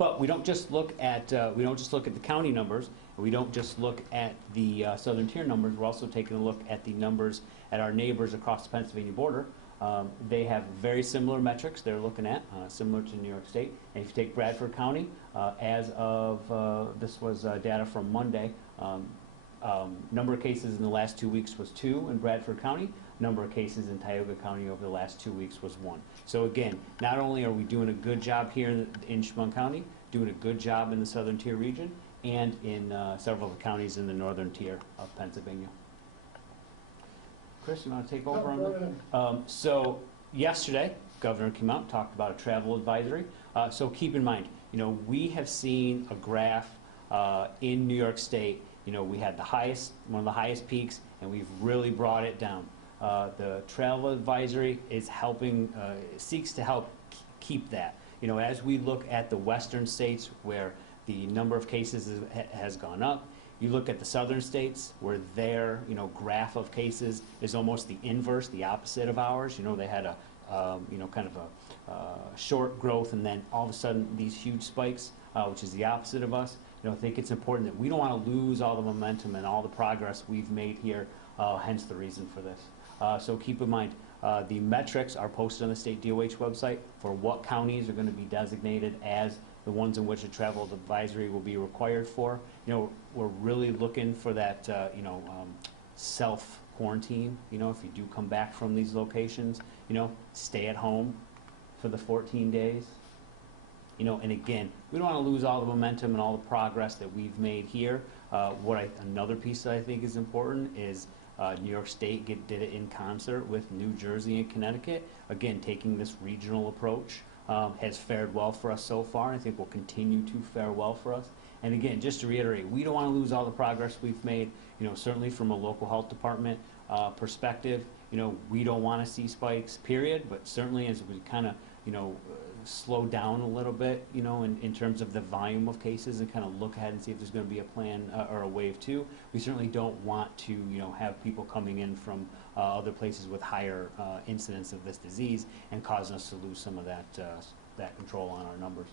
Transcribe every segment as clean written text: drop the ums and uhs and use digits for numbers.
But we don't just look at the county numbers, and we don't just look at the southern tier numbers. We're also taking a look at the numbers at our neighbors across the Pennsylvania border. They have very similar metrics they're looking at, similar to New York State. And if you take Bradford County, as of this was data from Monday, number of cases in the last 2 weeks was 2 in Bradford County. Number of cases in Tioga County over the last 2 weeks was 1. So again, not only are we doing a good job here in Chemung County, doing a good job in the southern tier region, and in several of the counties in the northern tier of Pennsylvania. Chris, you want to take over on that? So yesterday, Governor came out and talked about a travel advisory. So keep in mind, we have seen a graph in New York State. We had one of the highest peaks, and we've really brought it down. The travel advisory is helping, seeks to help keep that. As we look at the western states where the number of cases has gone up, you look at the southern states where their graph of cases is almost the inverse, the opposite of ours. They had a kind of a short growth, and then all of a sudden these huge spikes, which is the opposite of us. I think it's important that we don't want to lose all the momentum and all the progress we've made here, hence the reason for this. So keep in mind, the metrics are posted on the state DOH website for what counties are going to be designated as the ones in which a travel advisory will be required for. We're really looking for that, self-quarantine. If you do come back from these locations, stay at home for the 14 days. And again, we don't want to lose all the momentum and all the progress that we've made here. Another piece that I think is important is New York State did it in concert with New Jersey and Connecticut. Again, taking this regional approach has fared well for us so far, and I think will continue to fare well for us. And again, just to reiterate, we don't want to lose all the progress we've made. Certainly from a local health department perspective, we don't want to see spikes, period. But certainly as we kind of, slow down a little bit, in terms of the volume of cases and kind of look ahead and see if there's going to be a plan or a wave 2. We certainly don't want to, have people coming in from other places with higher incidence of this disease and causing us to lose some of that control on our numbers.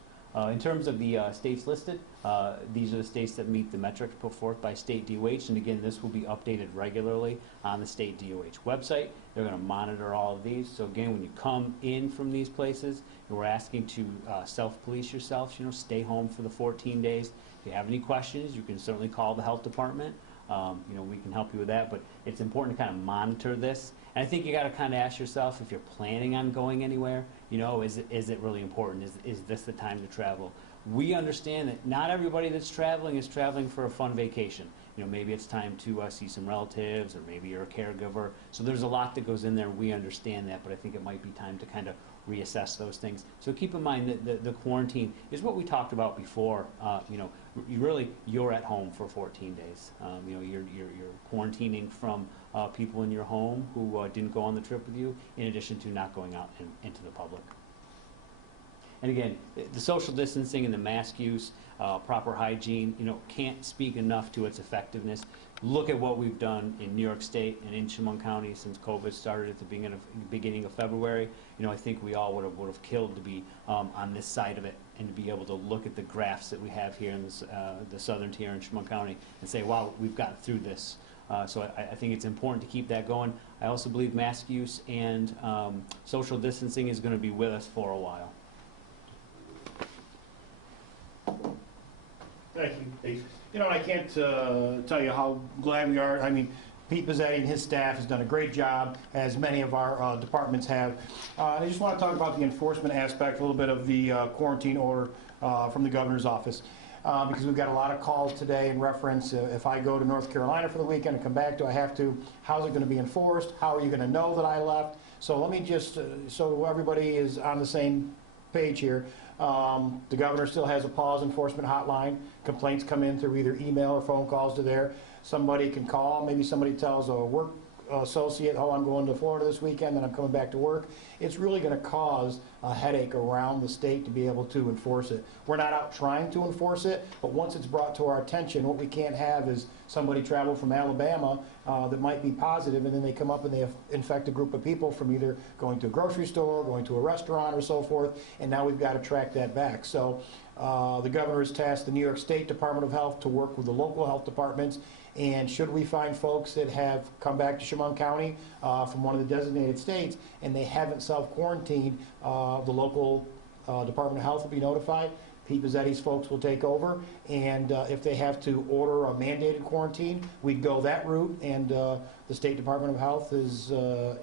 In terms of the states listed, these are the states that meet the metrics put forth by state DOH, and again, this will be updated regularly on the state DOH website. They're going to monitor all of these. So again, when you come in from these places, we're asking to self-police yourself, stay home for the 14 days. If you have any questions, you can certainly call the health department. We can help you with that, but it's important to kind of monitor this. And I think you got to kind of ask yourself, if you're planning on going anywhere, is it really important? Is this the time to travel? We understand that not everybody that's traveling is traveling for a fun vacation. Maybe it's time to see some relatives, or maybe you're a caregiver. So there's a lot that goes in there. We understand that, but I think it might be time to kind of reassess those things. So keep in mind that the quarantine is what we talked about before. You're at home for 14 days. You're quarantining from people in your home who didn't go on the trip with you, in addition to not going out into the public. And again, the social distancing and the mask use, proper hygiene, can't speak enough to its effectiveness. Look at what we've done in New York State and in Chemung County since COVID started at the beginning of February. I think we all would have killed to be on this side of it, and to be able to look at the graphs that we have here in this, the southern tier in Chemung County and say, wow, we've gotten through this. So I think it's important to keep that going. I also believe mask use and social distancing is going to be with us for a while. Thank you, Dave. I can't tell you how glad we are. I mean, Pete Pizzetti and his staff has done a great job, as many of our departments have. I just want to talk about the enforcement aspect, a little bit of the quarantine order from the governor's office. Because we've got a lot of calls today in reference, if I go to North Carolina for the weekend and come back, do I have to, how's it going to be enforced? How are you going to know that I left? So let me just, so everybody is on the same page here. The governor still has a pause enforcement hotline. Complaints come in through either email or phone calls to there. Somebody can call, maybe somebody tells a work associate, oh, I'm going to Florida this weekend and I'm coming back to work. It's really going to cause a headache around the state to be able to enforce it. We're not out trying to enforce it, but once it's brought to our attention, what we can't have is somebody travel from Alabama that might be positive, and then they come up and they infect a group of people from either going to a grocery store, going to a restaurant, or so forth, and now we've got to track that back. So The governor has tasked the New York State Department of Health to work with the local health departments, and should we find folks that have come back to Chemung County from one of the designated states and they haven't self-quarantined, the local Department of Health will be notified. Pete Bizzetti's folks will take over, and if they have to order a mandated quarantine, we'd go that route, and the State Department of Health has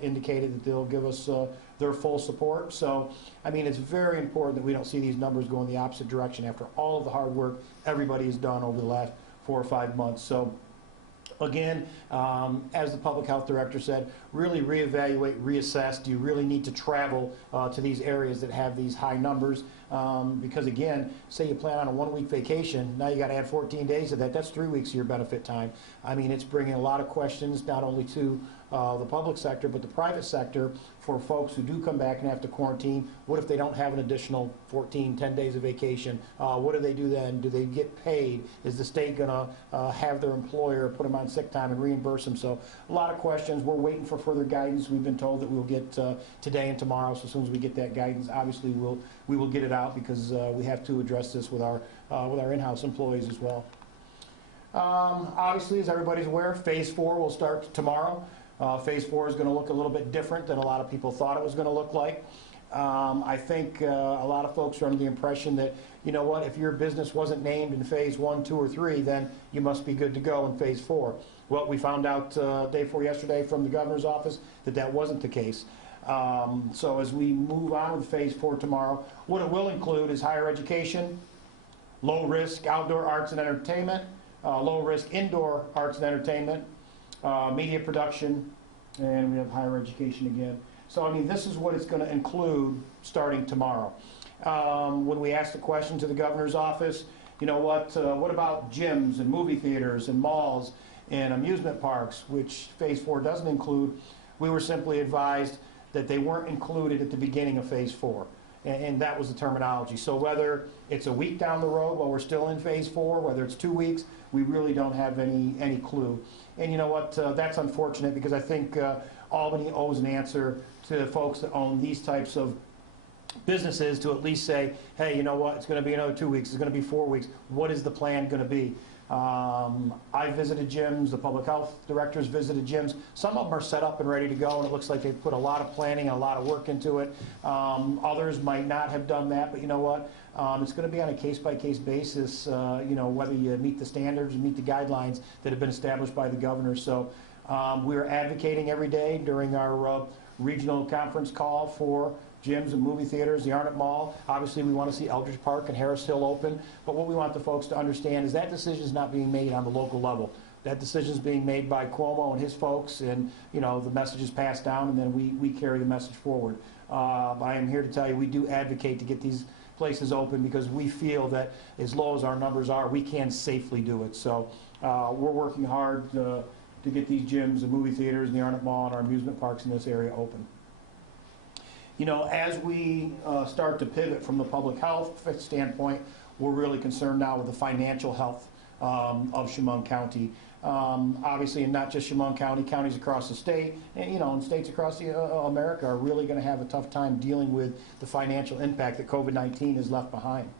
indicated that they'll give us their full support. So, I mean, it's very important that we don't see these numbers go in the opposite direction after all of the hard work everybody has done over the last 4 or 5 months. So, again, as the public health director said, really reevaluate, reassess. Do you really need to travel to these areas that have these high numbers? Because again, say you plan on a 1-week vacation, now you got to add 14 days of that. That's 3 weeks of your benefit time. I mean, it's bringing a lot of questions, not only to the public sector, but the private sector for folks who do come back and have to quarantine. What if they don't have an additional 10 days of vacation? What do they do then? Do they get paid? Is the state going to have their employer put them on sick time and reimburse them? So a lot of questions. We're waiting for further guidance. We've been told that we'll get today and tomorrow. So as soon as we get that guidance, obviously we will get it out, because we have to address this with our in-house employees as well. Obviously, as everybody's aware, Phase 4 will start tomorrow. Phase 4 is going to look a little bit different than a lot of people thought it was going to look like. I think a lot of folks are under the impression that, you know what, if your business wasn't named in Phase 1, 2, or 3, then you must be good to go in Phase 4. Well, we found out day before yesterday from the governor's office that that wasn't the case. So as we move on with Phase 4 tomorrow, what it will include is higher education, low-risk outdoor arts and entertainment, low-risk indoor arts and entertainment, media production, and we have higher education again. So, I mean, this is what it's going to include starting tomorrow. When we asked the question to the governor's office, you know what about gyms and movie theaters and malls and amusement parks, which Phase 4 doesn't include, we were simply advised that they weren't included at the beginning of Phase 4. And that was the terminology. So whether it's a week down the road while we're still in Phase 4, whether it's 2 weeks, we really don't have any clue. And you know what, that's unfortunate, because I think Albany owes an answer to the folks that own these types of businesses to at least say, hey, you know what, it's going to be another 2 weeks, it's going to be 4 weeks. What is the plan going to be? I visited gyms, the public health directors visited gyms. Some of them are set up and ready to go, and it looks like they've put a lot of planning and a lot of work into it. Others might not have done that, but you know what? It's going to be on a case-by-case basis, you know, whether you meet the standards and meet the guidelines that have been established by the governor. So we're advocating every day during our regional conference call for gyms and movie theaters, the Arnott Mall. Obviously, we want to see Eldridge Park and Harris Hill open, but what we want the folks to understand is that decision is not being made on the local level. That decision is being made by Cuomo and his folks, and you know, the message is passed down, and then we carry the message forward. I am here to tell you, we do advocate to get these places open, because we feel that as low as our numbers are, we can safely do it. So we're working hard to get these gyms and movie theaters and the Arnott Mall and our amusement parks in this area open. You know, as we start to pivot from the public health standpoint, we're really concerned now with the financial health of Chemung County. Obviously, and not just Chemung County, counties across the state, and you know, and states across America are really going to have a tough time dealing with the financial impact that COVID-19 has left behind.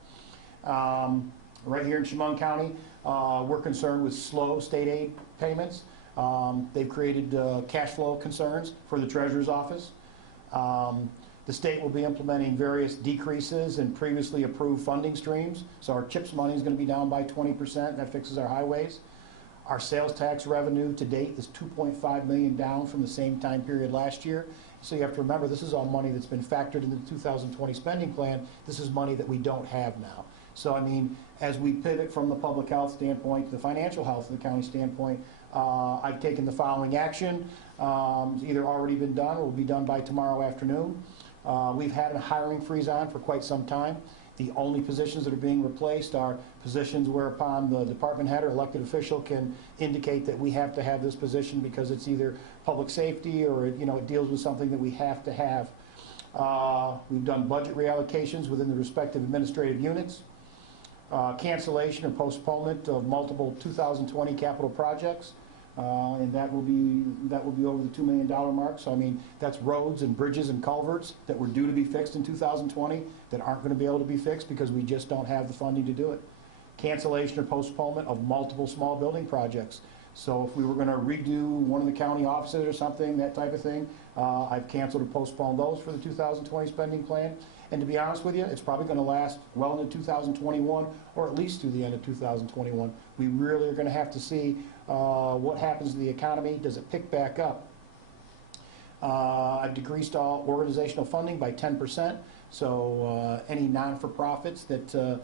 Right here in Chemung County, we're concerned with slow state aid payments. They've created cash flow concerns for the Treasurer's Office. The state will be implementing various decreases in previously approved funding streams. So our CHIPS money is going to be down by 20%. That fixes our highways. Our sales tax revenue to date is $2.5 million down from the same time period last year. So you have to remember, this is all money that's been factored into the 2020 spending plan. This is money that we don't have now. So I mean, as we pivot from the public health standpoint to the financial health of the county standpoint, I've taken the following action. It's either already been done or will be done by tomorrow afternoon. We've had a hiring freeze on for quite some time. The only positions that are being replaced are positions whereupon the department head or elected official can indicate that we have to have this position because it's either public safety or you know, it deals with something that we have to have. We've done budget reallocations within the respective administrative units, cancellation or postponement of multiple 2020 capital projects, and that will be over the $2 million mark. So I mean, that's roads and bridges and culverts that were due to be fixed in 2020 that aren't going to be able to be fixed because we just don't have the funding to do it. Cancellation or postponement of multiple small building projects. So if we were going to redo one of the county offices or something, that type of thing, I've canceled or postponed those for the 2020 spending plan. And to be honest with you, it's probably going to last well into 2021, or at least through the end of 2021. We really are going to have to see what happens to the economy. Does it pick back up? I've decreased all organizational funding by 10%. So any non-for-profits that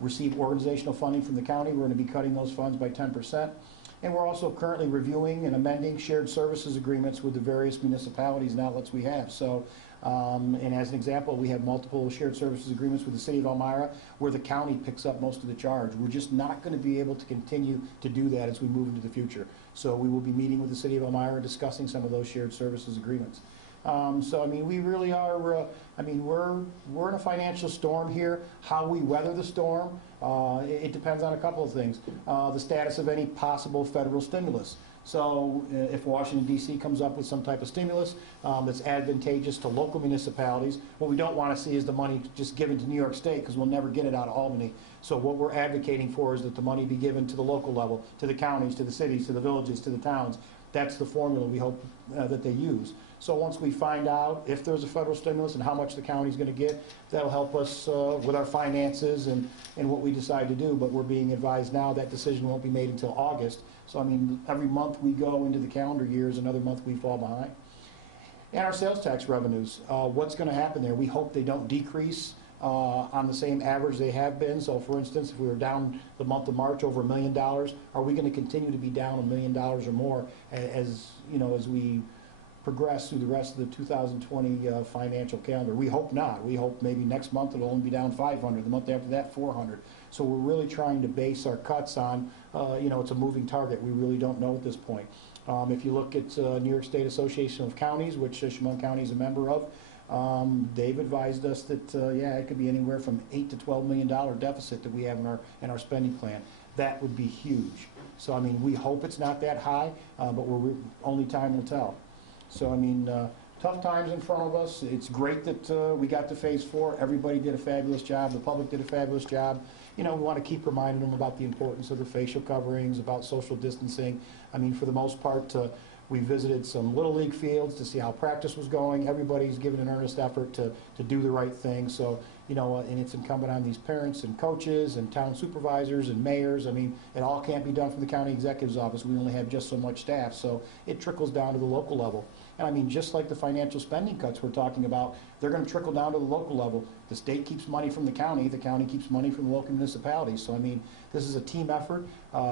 receive organizational funding from the county, we're going to be cutting those funds by 10%. And we're also currently reviewing and amending shared services agreements with the various municipalities and outlets we have. So, and as an example, we have multiple shared services agreements with the city of Elmira where the county picks up most of the charge. We're just not going to be able to continue to do that as we move into the future. So we will be meeting with the city of Elmira discussing some of those shared services agreements. So I mean, we really are, I mean, we're in a financial storm here. How we weather the storm, it depends on a couple of things. The status of any possible federal stimulus. So if Washington, D.C. comes up with some type of stimulus that's advantageous to local municipalities, what we don't want to see is the money just given to New York State, because we'll never get it out of Albany. So what we're advocating for is that the money be given to the local level, to the counties, to the cities, to the villages, to the towns. That's the formula we hope that they use. So once we find out if there's a federal stimulus and how much the county's going to get, that'll help us with our finances and what we decide to do. But we're being advised now that decision won't be made until August. So I mean, every month we go into the calendar year is another month we fall behind. And our sales tax revenues, what's going to happen there? We hope they don't decrease on the same average they have been. So for instance, if we were down the month of March over $1 million, are we going to continue to be down $1 million or more as you know, as we progress through the rest of the 2020 financial calendar? We hope not. We hope maybe next month it'll only be down 500, the month after that 400. So we're really trying to base our cuts on, you know, it's a moving target. We really don't know at this point. If you look at New York State Association of Counties, which Chemung County is a member of, they've advised us that, yeah, it could be anywhere from $8 to $12 million deficit that we have in our spending plan. That would be huge. So, I mean, we hope it's not that high, but only time will tell. So, I mean, tough times in front of us. It's great that we got to phase 4. Everybody did a fabulous job. The public did a fabulous job. You know, we want to keep reminding them about the importance of the facial coverings, about social distancing. I mean, for the most part, we visited some Little League fields to see how practice was going. Everybody's given an earnest effort to do the right thing. So, you know, and it's incumbent on these parents and coaches and town supervisors and mayors. I mean, it all can't be done from the county executive's office. We only have just so much staff. So it trickles down to the local level. And I mean, just like the financial spending cuts we're talking about, they're going to trickle down to the local level. The state keeps money from the county keeps money from the local municipalities. So I mean, this is a team effort.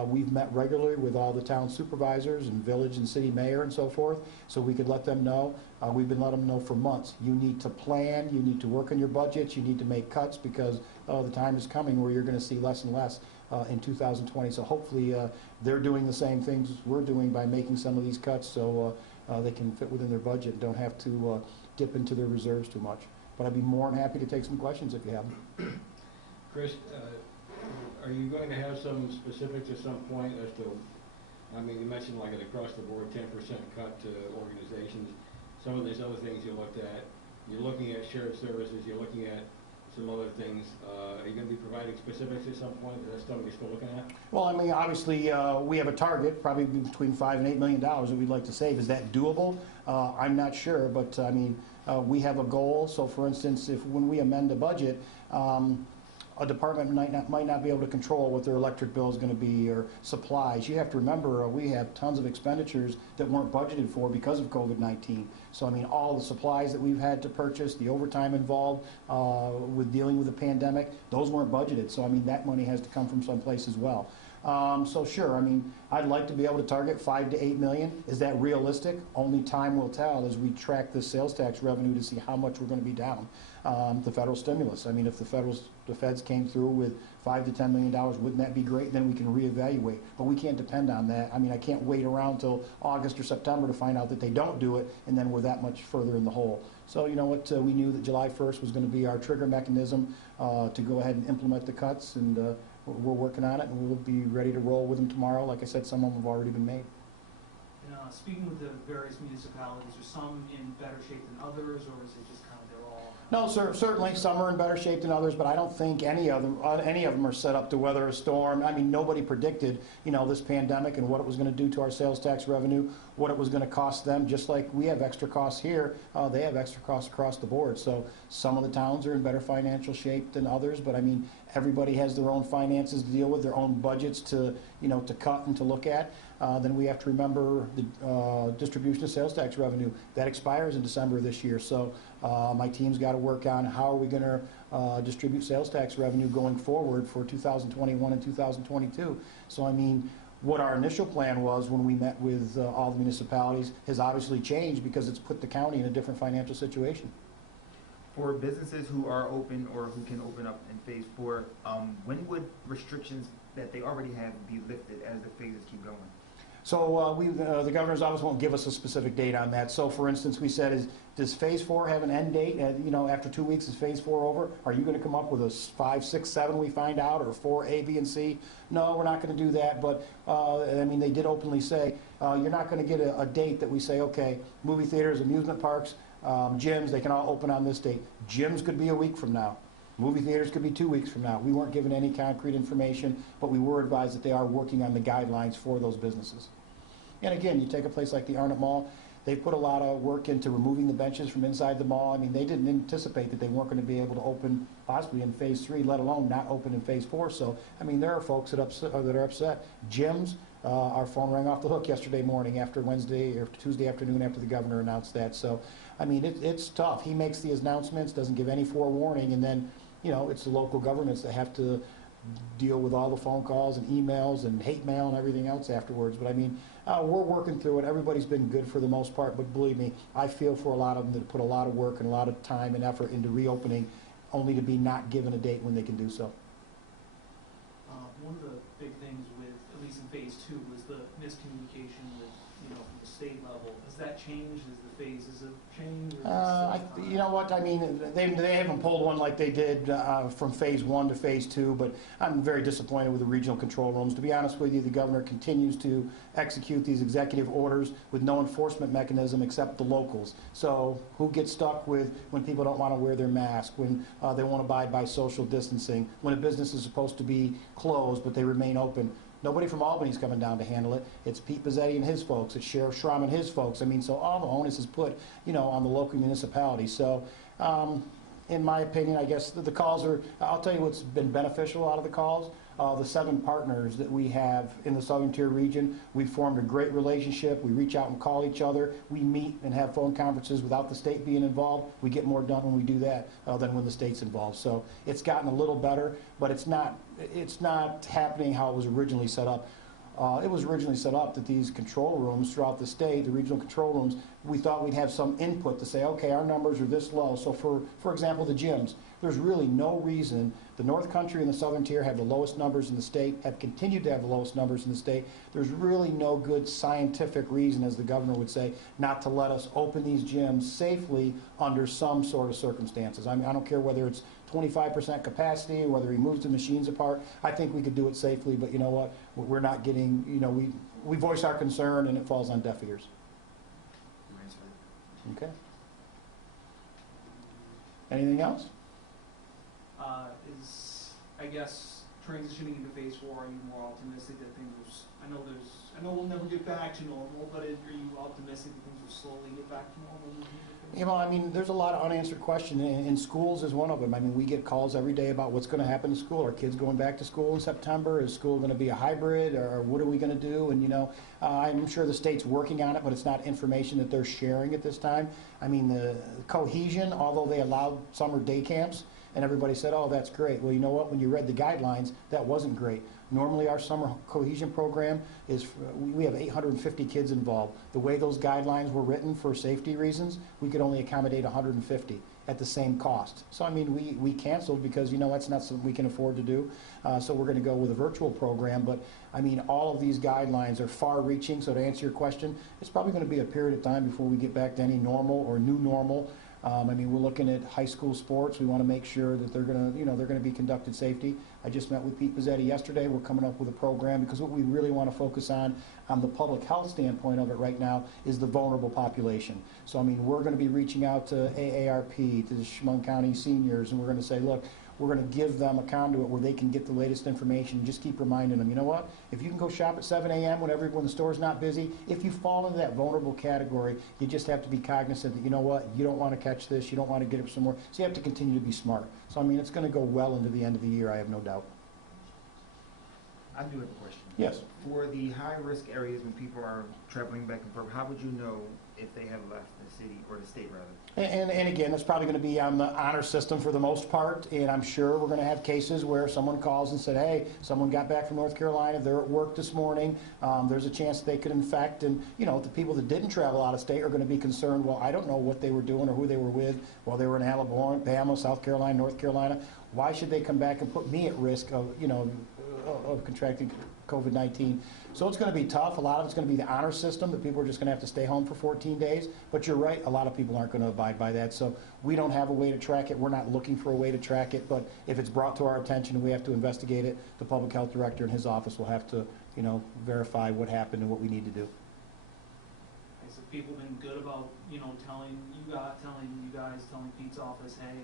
We've met regularly with all the town supervisors and village and city mayor and so forth, so we could let them know. We've been letting them know for months. You need to plan, you need to work on your budgets, you need to make cuts, because the time is coming where you're going to see less and less in 2020. So hopefully they're doing the same things we're doing by making some of these cuts, so they can fit within their budget and don't have to dip into their reserves too much. But I'd be more than happy to take some questions if you have them. Chris, are you going to have some specifics at some point as to, I mean, you mentioned like an across-the-board 10% cut to organizations. Some of these other things you looked at, you're looking at shared services, you're looking at some other things. Are you going to be providing specifics at some point? Is that something you're still looking at? Well, I mean, obviously, we have a target, probably between $5 and $8 million that we'd like to save. Is that doable? I'm not sure, but I mean, we have a goal. So, for instance, if when we amend the budget, a department might not be able to control what their electric bill is going to be, or supplies. You have to remember, we have tons of expenditures that weren't budgeted for because of COVID-19. So, I mean, all the supplies that we've had to purchase, the overtime involved with dealing with the pandemic, those weren't budgeted. So, I mean, that money has to come from someplace as well. So sure, I mean, I'd like to be able to target 5 to 8 million. Is that realistic? Only time will tell as we track the sales tax revenue to see how much we're going to be down. The federal stimulus. I mean, if the feds came through with $5 to $10 million, wouldn't that be great? Then we can reevaluate. But we can't depend on that. I mean, I can't wait around till August or September to find out that they don't do it, and then we're that much further in the hole. So you know what? We knew that July 1st was going to be our trigger mechanism to go ahead and implement the cuts, and we're working on it, and we'll be ready to roll with them tomorrow. Like I said, some of them have already been made. speaking with the various municipalities, are some in better shape than others, or is it just kind of they're all? No, sir, certainly some are in better shape than others, but I don't think any of them are set up to weather a storm. I mean, nobody predicted, this pandemic and what it was going to do to our sales tax revenue, what it was going to cost them. Just like we have extra costs here, they have extra costs across the board. So some of the towns are in better financial shape than others, but I mean, everybody has their own finances to deal with, their own budgets to cut and to look at. Then we have to remember the distribution of sales tax revenue. That expires in December of this year. So my team's got to work on how are we going to distribute sales tax revenue going forward for 2021 and 2022. So I mean, what our initial plan was when we met with all the municipalities has obviously changed because it's put the county in a different financial situation. For businesses who are open or who can open up in phase 4, when would restrictions that they already have be lifted as the phases keep going? So the governor's office won't give us a specific date on that. So for instance, we said, does phase 4 have an end date? After 2 weeks, is phase 4 over? Are you going to come up with a 5, 6, 7 we find out, or 4 A, B, and C? No, we're not going to do that. But I mean, they did openly say, you're not going to get a date that we say, okay, movie theaters, amusement parks, gyms, they can all open on this date. Gyms could be a week from now. Movie theaters could be 2 weeks from now. We weren't given any concrete information, but we were advised that they are working on the guidelines for those businesses. And again, you take a place like the Arnott Mall, they put a lot of work into removing the benches from inside the mall. I mean, they didn't anticipate that they weren't going to be able to open possibly in phase 3, let alone not open in phase 4. So, I mean, there are folks that are upset. Gyms, our phone rang off the hook yesterday morning after Wednesday or Tuesday afternoon after the governor announced that. So, I mean, it's tough. He makes these announcements, doesn't give any forewarning, and then, it's the local governments that have to deal with all the phone calls and emails and hate mail and everything else afterwards. But I mean, we're working through it. Everybody's been good for the most part, but believe me, I feel for a lot of them that put a lot of work and a lot of time and effort into reopening, only to be not given a date when they can do so. One of the big things with, at least in phase 2, was the miscommunication with, from the state level. Has that changed? Has the phases have changed? You know what, I mean, they haven't pulled one like they did from phase 1 to phase 2, but I'm very disappointed with the regional control rooms. To be honest with you, the governor continues to execute these executive orders with no enforcement mechanism except the locals. So who gets stuck with when people don't want to wear their mask, when they won't abide by social distancing, when a business is supposed to be closed but they remain open? Nobody from Albany's coming down to handle it. It's Pete Pizzetti and his folks. It's Sheriff Schramm and his folks. I mean, so all the onus is put, on the local municipality. So, in my opinion, I guess the calls are, I'll tell you what's been beneficial out of the calls. The 7 partners that we have in the Southern Tier region, we've formed a great relationship. We reach out and call each other. We meet and have phone conferences without the state being involved. We get more done when we do that than when the state's involved. So it's gotten a little better, but it's not happening how it was originally set up. It was originally set up that these control rooms throughout the state, the regional control rooms, we thought we'd have some input to say, okay, our numbers are this low. So for example, the gyms, there's really no reason. The North Country and the Southern Tier have the lowest numbers in the state, have continued to have the lowest numbers in the state. There's really no good scientific reason, as the governor would say, not to let us open these gyms safely under some sort of circumstances. I mean, I don't care whether it's 25% capacity, whether he moves the machines apart. I think we could do it safely, but you know what? We're not getting, we voice our concern and it falls on deaf ears. Okay. Anything else? I guess, transitioning into phase 4, are you more optimistic that things I know we'll never get back to normal, but are you optimistic that things will slowly get back to normal? I mean, there's a lot of unanswered questions, and schools is one of them. I mean, we get calls every day about what's going to happen to school. Are kids going back to school in September? Is school going to be a hybrid, or what are we going to do? And, I'm sure the state's working on it, but it's not information that they're sharing at this time. I mean, the cohesion, although they allowed summer day camps, and everybody said, oh, that's great. Well, you know what? When you read the guidelines, that wasn't great. Normally, our summer cohesion program is, we have 850 kids involved. The way those guidelines were written for safety reasons, we could only accommodate 150 at the same cost. So, I mean, we canceled because, that's not something we can afford to do. So we're going to go with a virtual program. But, I mean, all of these guidelines are far-reaching. So to answer your question, it's probably going to be a period of time before we get back to any normal or new normal. I mean, we're looking at high school sports. We want to make sure that they're going to, they're going to be conducted safety. I just met with Pete Pizzetti yesterday. We're coming up with a program because what we really want to focus on the public health standpoint of it right now, is the vulnerable population. So, I mean, we're going to be reaching out to AARP, to the Chemung County seniors, and we're going to say, look, we're going to give them a conduit where they can get the latest information. Just keep reminding them, you know what? If you can go shop at 7 a.m. when the store's not busy, if you fall into that vulnerable category, you just have to be cognizant that, you know what? You don't want to catch this. You don't want to get it somewhere. So you have to continue to be smart. So, I mean, it's going to go well into the end of the year, I have no doubt. I do have a question. Yes. For the high-risk areas when people are traveling back and forth, how would you know if they have left the city, or the state rather? And again, that's probably going to be on the honor system for the most part, and I'm sure we're going to have cases where someone calls and said, hey, someone got back from North Carolina, they're at work this morning, there's a chance they could infect, and the people that didn't travel out of state are going to be concerned, well, I don't know what they were doing or who they were with while they were in Alabama, South Carolina, North Carolina. Why should they come back and put me at risk of, of contracting COVID-19? So it's going to be tough. A lot of it's going to be the honor system, that people are just going to have to stay home for 14 days. But you're right, a lot of people aren't going to abide by that. So we don't have a way to track it. We're not looking for a way to track it. But if it's brought to our attention and we have to investigate it, the public health director and his office will have to, verify what happened and what we need to do. Okay, so people have been good about, telling Pete's office, hey,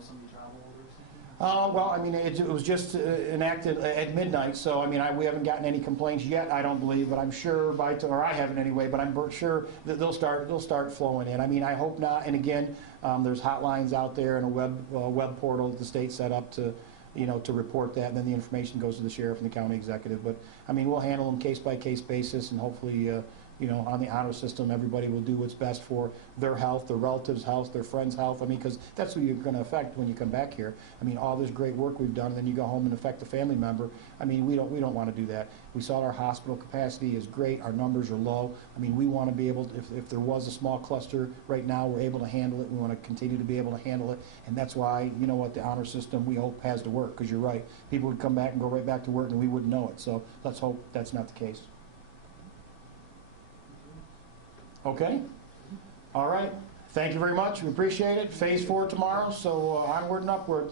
somebody traveled or something? Well, I mean, it was just enacted at midnight, so I mean, we haven't gotten any complaints yet, I don't believe, but I'm sure or I haven't anyway, but I'm sure that they'll start flowing in. I mean, I hope not. And again, there's hotlines out there and a web portal that the state set up to, to report that, and then the information goes to the sheriff and the county executive. But I mean, we'll handle them case by case basis, and hopefully, on the honor system, everybody will do what's best for their health, their relatives' health, their friends' health. I mean, because that's who you're going to affect when you come back here. I mean, all this great work we've done, and then you go home and affect a family member. I mean, we don't want to do that. We saw our hospital capacity is great. Our numbers are low. I mean, we want to be able to, if there was a small cluster right now, we're able to handle it. We want to continue to be able to handle it. And that's why, the honor system, we hope, has to work. Because you're right. People would come back and go right back to work, and we wouldn't know it. So let's hope that's not the case. Okay? All right. Thank you very much. We appreciate it. Phase 4 tomorrow, so onward and upward.